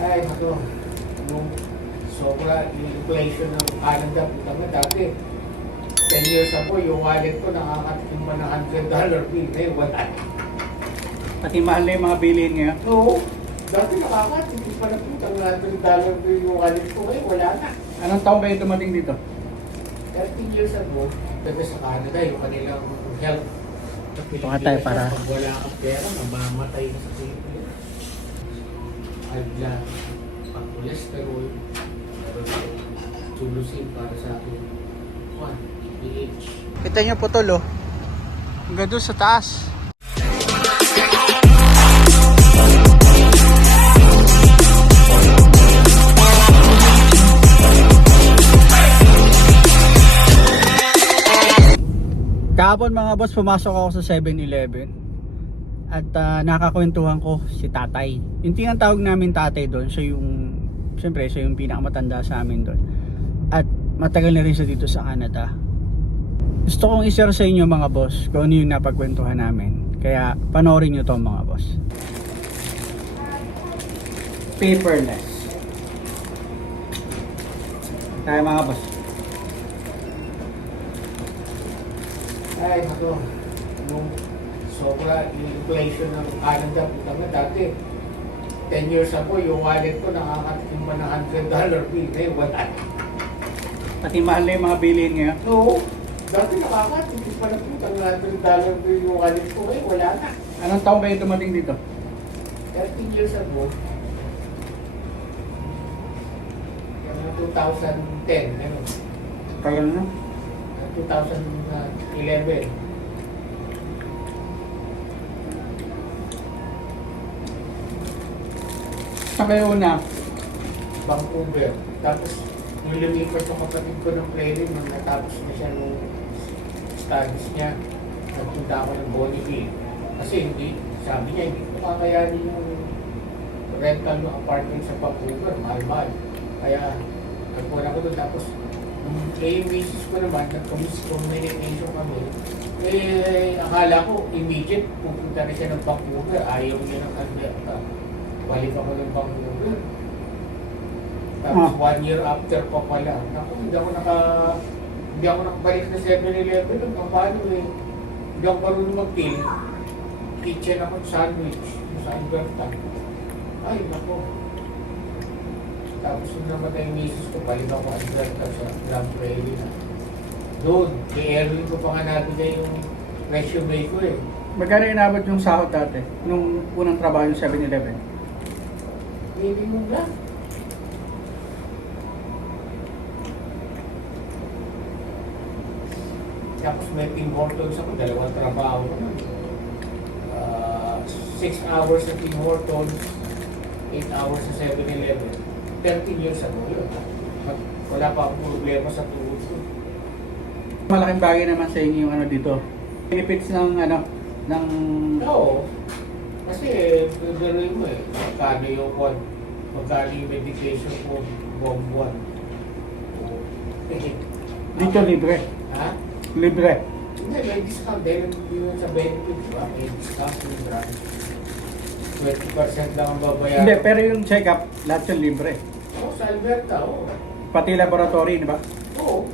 Ay, ako, nung sobra yung inflation ng Canada, puta nga dati, 10 years ago, yung wallet ko nakakatikim pa ng $100 bill. Ngayon, wala. Pati mahal na yung mga bilhin ngayon. Oo, dati nakakatikim pa ng putang $100 bill yung wallet ko. Ngayon, wala na. Anong taon kayo dumating dito? 13 years ago, taga sa Canada, yung kanilang health. Ito nga tayo para- Pag wala kang pera, mamamatay ka sa Pilipinas. High blood, pag-cholesterol, tulusin para sa akin. 1, PH. Kita nyo po tol oh. Hanggang doon sa taas. Kahapon mga boss, pumasok ako sa 7-Eleven at nakakwentuhan ko si tatay. Yung tinatawag namin tatay doon, siyempre siya yung pinakamatanda sa amin doon. At matagal na rin siya dito sa Canada. Gusto kong i-share sa inyo mga boss kung ano yung napagkwentuhan namin. Kaya panoorin nyo to mga boss. Paperless. Tayo mga boss. Ay, ako, nung sobra yung inflation ng Canada, puta nga dati, 10 years ago, yung wallet ko nakakatikim pa ng $100 bill. Ngayon, wala. Pati mahal na yung mga bilhin ngayon. Oo, dati nakakatikim pa ng putang $100 bill yung wallet ko. Ngayon, wala na. Anong taon kayo dumating dito? 13 years ago, yung 2010, ano, Tagal na. 2011. Saan kayo una? Vancouver. Tapos, yung lumipat yung kapatid ko ng training, nung natapos na siya nung studies niya, nagpunta ako ng Bonneville. Kasi hindi, sabi niya, hindi ko kakayanin yung rental ng apartment sa Vancouver, mahal-mahal. Kaya, nagpunta ko doon. Tapos, yung misis ko naman, nag-communication kami. Akala ko, immediate, pupunta na siya ng Vancouver. Ayaw niya ng Alberta. Balik ako ng Vancouver. Tapos 1 year after pa pala. Naku, hindi ako nakabalik na 7-Eleven. Paano eh? Hindi ako marunong mag-till. Kitchen ako sandwich sa Alberta. Ay, naku. Tapos nung namatay yung misis ko, balik ako Alberta sa Grand Prairie na. Doon, kay Erwin ko pa nga nabigay yung resume ko eh. Magkano inabot yung sahod dati? Nung unang trabaho yung 7-Eleven? Baby mo lang. Tapos may Tim Hortons ako, 2 trabaho ko nun. 6 hours sa Tim Hortons, 8 hours sa 7-Eleven. 13 years ago yun. Wala pa akong problema sa tuhod ko. Malaking bagay naman sa inyo yung ano dito. Benefits ng ano, ng... Oo. Kasi, gano'n mo eh. Magkano yung medication ko buwan-buwan. Dito libre. Ha? Libre. Hindi, may discount din yung sa benefit, diba? May discount yung drug. 20% lang ang babayaran. Hindi, pero yung check-up, lahat yung libre. Oo, sa Alberta, oo. Pati laboratory, di ba? Oo.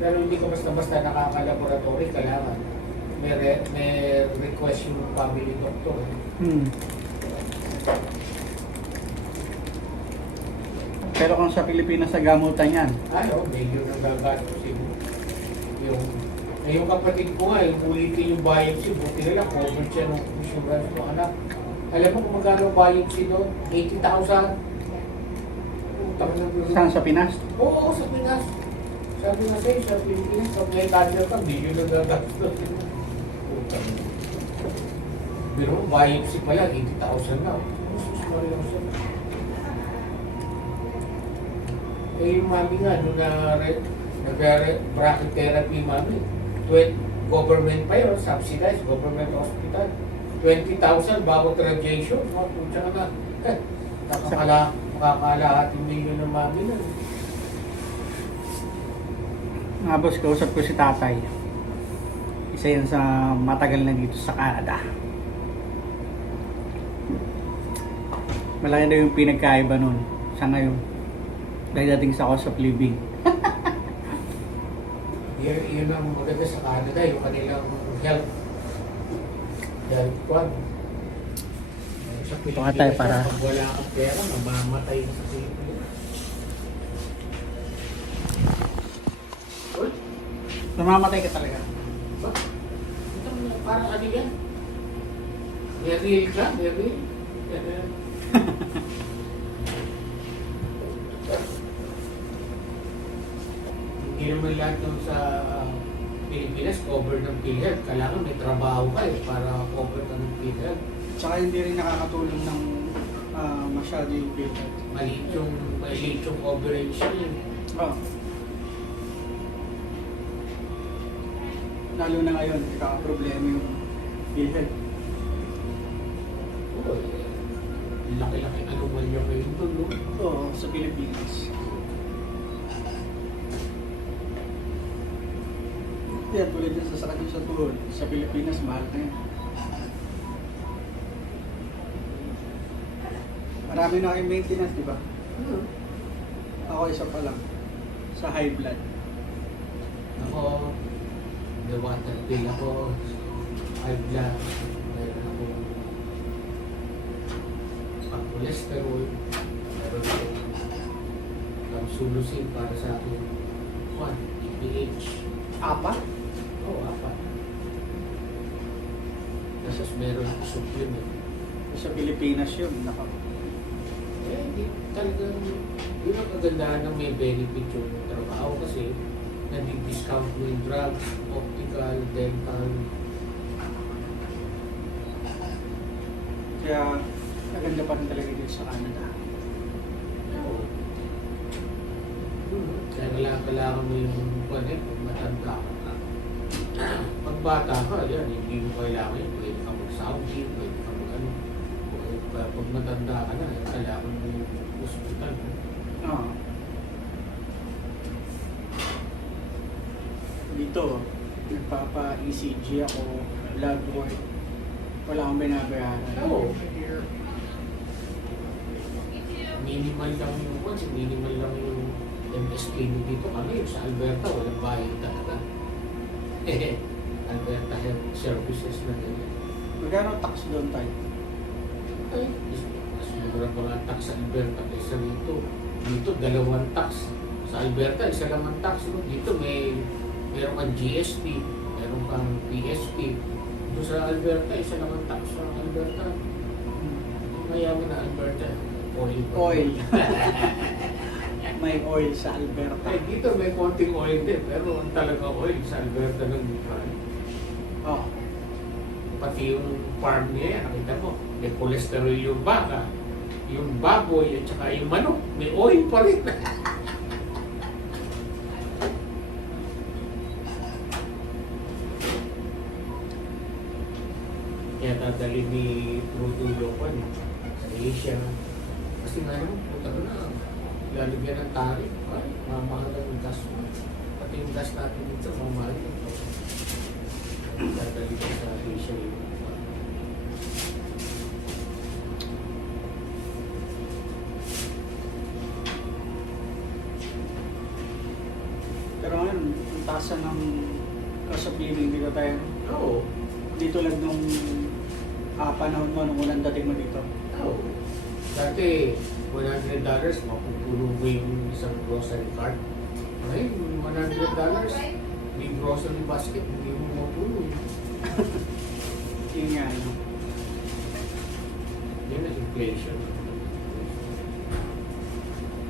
Pero hindi ko basta-basta nakaka-laboratory, kailangan may request yung family doctor. Pero kung sa Pilipinas sa gamutan yan, Ano, medyo nagagastos yung kapatid ko nga, yung ulitin yung biopsy, buti nila, covered siya ng insurance ng anak. Alam mo kung magkano biopsy doon? 80,000. saan sa Pinas? Oo, sa Pinas. Sabi nga sa'yo, sa Pilipinas, pag may cancer ka, hindi yun nagagastos. Pero biopsy pa yan, 80,000 na. Jesus Maria siya. Eh, yung mami nga, nung nag-brachytherapy mami, government pa yun, subsidized, government hospital. 20,000 bawat radiation. Pucha na na. Makakalahating milyon ng mami na. Mga boss, kausap ko si tatay. Isa yan sa matagal na dito sa Canada. Malaki na yung pinagkaiba nun sa ngayon. Dahil sa cost of living. Yun ang maganda sa Canada, yung kanilang health. Health kwan. Sa Ito nga tayo para- pag wala kang pera, mamamatay ka sa Pilipinas. Uy, Namamatay ka talaga. ba? Ito, parang ano yan? Meril ka? Meril? Hindi naman lahat ng sa Pilipinas cover ng PhilHealth. Kailangan may trabaho ka para cover ka ng PhilHealth. Tsaka hindi rin nakakatulong ng masyado yung PhilHealth. Maliit yung coverage yun. Oh. Lalo na ngayon, problema yung PhilHealth. Oo, laki-laki anomalya kayo doon, no? Oo, sa Pilipinas. Yan, tulad yan sa sakit sa tuhod. Sa Pilipinas, mahal na yan. Marami na kayong maintenance, di ba? Ako isa pa lang. Sa high blood. Ako, the water bill ako, high blood, meron ako pang-cholesterol, meron ako tamsulusin para sa akin, EPH. Apat? Oo, apat. Tapos meron ako supplement. Sa Pilipinas yun. Hindi talagang, yun ang kagandahan ng may benefit yung trabaho kasi nadi-discount mo yung drugs, optical, dental. Kaya, maganda pa rin talaga dito sa Canada. Oo. Kaya kailangan mo yung pag matanda ka na. Pag bata ka, yan, hindi mo kailangan yun. Pwede ka mag-Saudi, pwede ka mag-ano. Pag matanda ka na, kailangan mo yung hospital. Oo. Dito, nagpapa-ECG ako, blood work. Wala akong binabayaran. Oo. Minimal lang yung minimal lang yung MSP dito kami. Sa Alberta, walang bayad talaga. Alberta Health Services na ganyan. Magkano tax doon tayo? Ay, mas mura pa nga tax sa Alberta kaysa dito. Dito, dalawang tax. Sa Alberta, isa lang ang tax. No? Dito, meron kang GST, meron kang PSP. Dito sa Alberta, isa lang ang tax sa Alberta. Mayaman na Alberta. Oil. May oil sa Alberta. Ay, dito may konting oil din, pero ang talaga oil sa Alberta ng Bukal. Oh. Pati yung farm niya yan, nakita mo, may cholesterol yung baka, yung baboy, at saka yung manok, may oil pa rin. Kaya dadali ni Trudeau ko sa Asia. Kasi nga naman, puta na, lalagyan ng tarif, ay, mamahal ang gas mo. Pati yung gas natin dito, mamahal ito. Dadali ko sa Asia yun. Pero ngayon, ang tasa ng cost of living dito tayo. Oo. Dito lang nung panahon mo, nung unang dating mo dito. Oo. Dati, $100, mapupulong mo yung isang grocery cart. Ngayon, $100, may grocery basket, hindi mo mapulong. Yun nga, no? Yan ang inflation.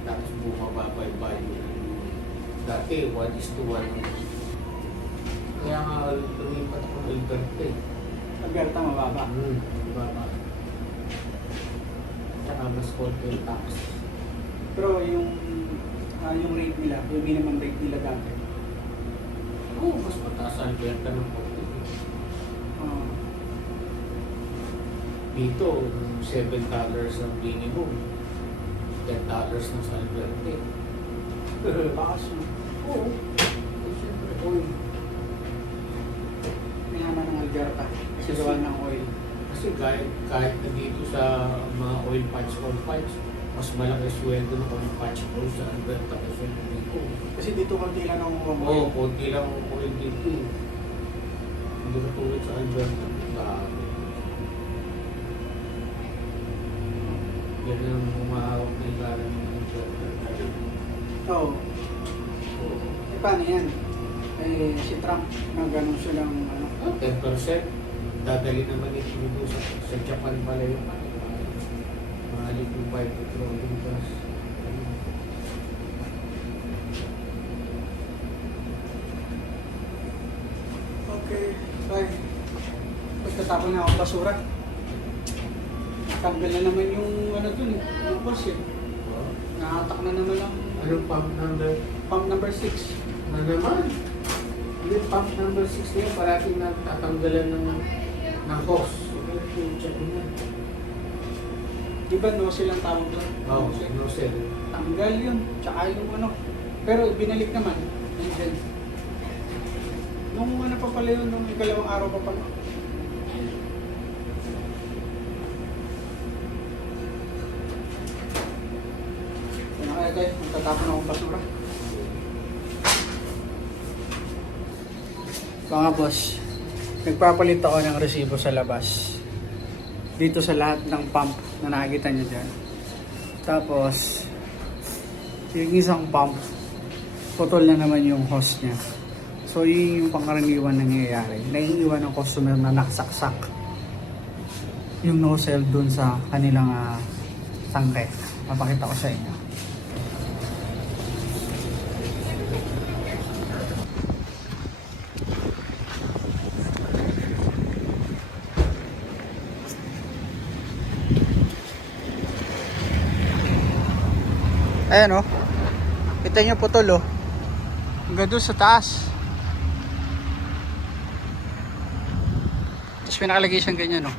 Tapos bumababa yung value ng lupa. Dati, 1:1. Kaya nga, lumipat ako ng Alberta eh. Alberta, mababa. Baba. Tsaka mas konti yung tax. Pero yung rate nila, yung minimum rate nila dati. Oo, mas mataas sa Alberta ng konti. Uh, Dito, $7 ang minimum. $10 na sa Alberta eh. bakas yun. Oo. Eh, siyempre, oil. Minaman ng Alberta. Kasi gawa ng oil. Kasi kahit na dito sa mga oil patch, mas malaki sweldo ng oil patch ko sa Alberta kasi dito. Kasi dito konti lang ang Oo, konti lang ang oil dito. Hindi ka tulad sa Alberta. Grabe. Yan ang umahawak na ilaran ng Alberta. Oo. Oo. Eh, paano yan? Eh, si Trump, nag-anong silang ano? 10%. Dadali naman ito sa Japan pala yung mga liquefied petroleum gas. Okay, bye. Pagkatapon na akong basura. Tanggal na naman yung ano dun eh, yung bus eh. Nakatak na naman ang Anong pump number? pump number 6. Na naman. Yung pump number 6 na yun, parating na tatanggalan ng hose. Okay, check mo na. Di ba no silang tawag doon? Oo, no sir. Tanggal yun, tsaka yung ano. Pero binalik naman, and then, nung ano pa pala yun, nung ikalawang araw pa pala. Yan na kaya tayo, magtatapon akong basura. Mga boss, nagpapalit ako ng resibo sa labas. Dito sa lahat ng pump na nakikita nyo dyan. Tapos, yung isang pump, putol na naman yung hose niya. So, yun yung pangkaraniwan nangyayari. Naiiwan ng customer na nakasaksak yung nozzle dun sa kanilang tangke. Mapakita ko sa inyo. Ayan o. Kita nyo putol o. Hanggang doon sa taas. Tapos pinakalagay siyang ganyan o.